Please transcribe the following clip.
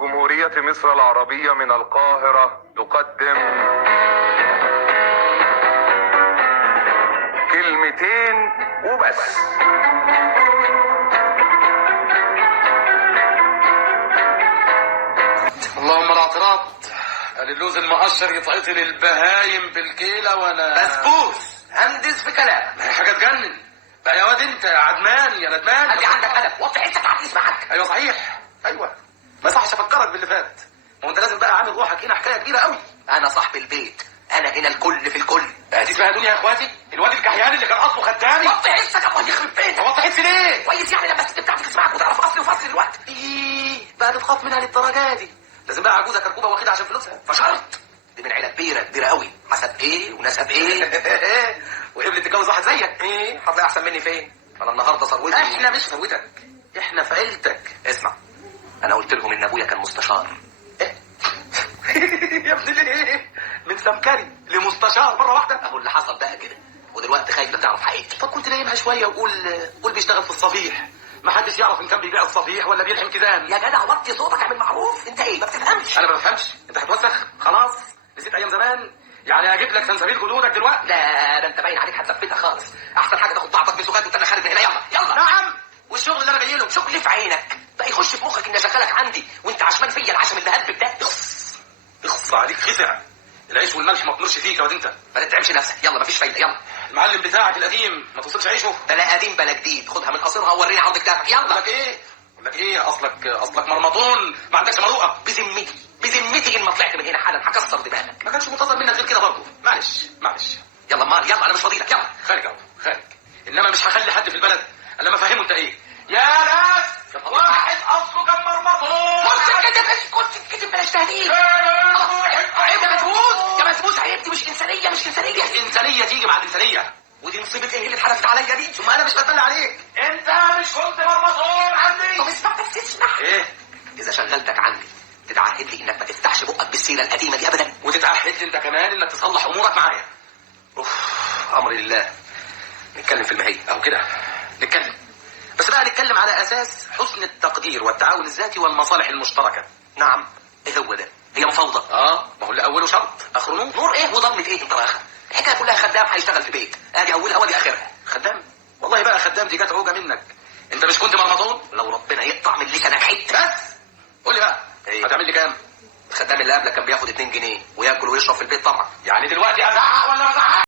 جمهورية مصر العربية من القاهرة تقدم كلمتين وبس. اللهم لا اعتراض. قال اللوز المقشر يتعطي للبهايم بالكيلة وانا بسبوس هندس في كلام. حاجة تجنن بقى يا واد انت يا عدمان يا ندمان. خلي عندك ادب وطي حسك عاد يسمعك. ايوه صحيح ايوه، ما صحش افكرك باللي فات. ما انت لازم بقى عامل روحك هنا حكايه كبيره قوي. انا صاحب البيت، انا هنا الكل في الكل. دي اسمها دنيا يا اخواتي. الواد الكحيان اللي كان اصله خدامي. وطي حسك يا ابوي يخرب بيتك. هو وطيت ليه؟ كويس يعني لما الست بتاعتك تسمعك وتعرف اصل وفصل الوقت. بقى تخاف منها للدرجه دي؟ لازم بقى عجوزه كركوبه واخدها عشان فلوسها فشرط دي من عيله كبيره قوي، حسب ايه ونسب ايه. وقبل تتجوز واحد زيك هتلاقي احسن مني فين؟ انا النهارده ثروتي. احنا مش ثروتك، احنا في عيلتك. اسمع، انا قلت لهم ان ابويا كان مستشار. يا ابني ليه؟ من سمكري لمستشار مره واحده؟ اهو اللي حصل بقى كده، ودلوقتي خايف لا تعرف حقيقتي. طب كنت نايمها شويه وقول بيشتغل في الصفيح. ما حدش يعرف ان كان بيبيع الصفيح ولا بيلحم كيزان. يا جدع وطي صوتك، اعمل معروف. انت ايه ما بتفهمش؟ انا ما بفهمش. انت هتوسخ خلاص. نسيت ايام زمان. يعني هجيب لك سنسبيل جدودك دلوقتي؟ لا ده انت باين عليك هتثبتها خالص. احسن حاجه تاخد بعضك بسكات وتاني خارج من هنا. يلا نعم. والشغل اللي انا جاي له شغل في عينك بقى يخش في مخك اني اشغلك عندي وانت عشمان فيا العشم اللي هبك ده. اخص عليك خسع. العيش والملح ما تنورش فيك يا واد انت. ما تتعبش نفسك، يلا مفيش فايده. يلا المعلم بتاعك القديم ما توصلش عيشه. بلا قديم بلا جديد، خدها من قصرها ووريني عرض كتافك. يلا اقول لك ايه اصلك مرمطون ما عندكش مروءه. بذمتي ان ما طلعت من هنا حالا هكسر دماغك. ما كانش منتظر منك غير كده برضه. معلش يلا مال، يلا انا مش فاضيلك. يلا خارج اهو خارج. انما مش هخلي حد في البلد الا ما افهمه انت ايه. يا ناس واحد اصله كان مرمطون. اسكت بلاش تهديد. عيب يا مسبوس عيب. دي مش انسانيه. الانسانيه تيجي مع الانسانيه. ودي مصيبه ايه اللي اتحدفت عليا دي؟ ثم انا مش بتبلى عليك. انت مش كنت مرمطون عندي. طب اسمع بس اسمع. ايه؟ اذا شغلتك عندي تتعهد لي انك ما تفتحش بقك بالسيره القديمه دي ابدا، وتتعهد لي انت كمان انك تصلح امورك معايا. امري لله. نتكلم في المهي او كده نتكلم، بس بقى نتكلم على اساس حسن التقدير والتعاون الذاتي والمصالح المشتركه. نعم ايه هو ده؟ هي مفاوضه. ما هو اللي اوله شرط اخره نور. نور ايه وضمه ايه انت واخر؟ الحكايه كلها خدام هيشتغل في بيت، ادي اولها وادي اخرها. خدام؟ والله بقى خدام دي جت عوجه منك. انت مش كنت مرمطون؟ لو ربنا يقطع من لسانك حته. بس قول لي بقى إيه؟ هتعمل لي كام؟ الخدام اللي قبلك كان بياخد 2 جنيه وياكل ويشرب في البيت طبعا. يعني دلوقتي ازعق ولا ازعق؟